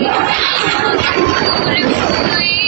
Thank you.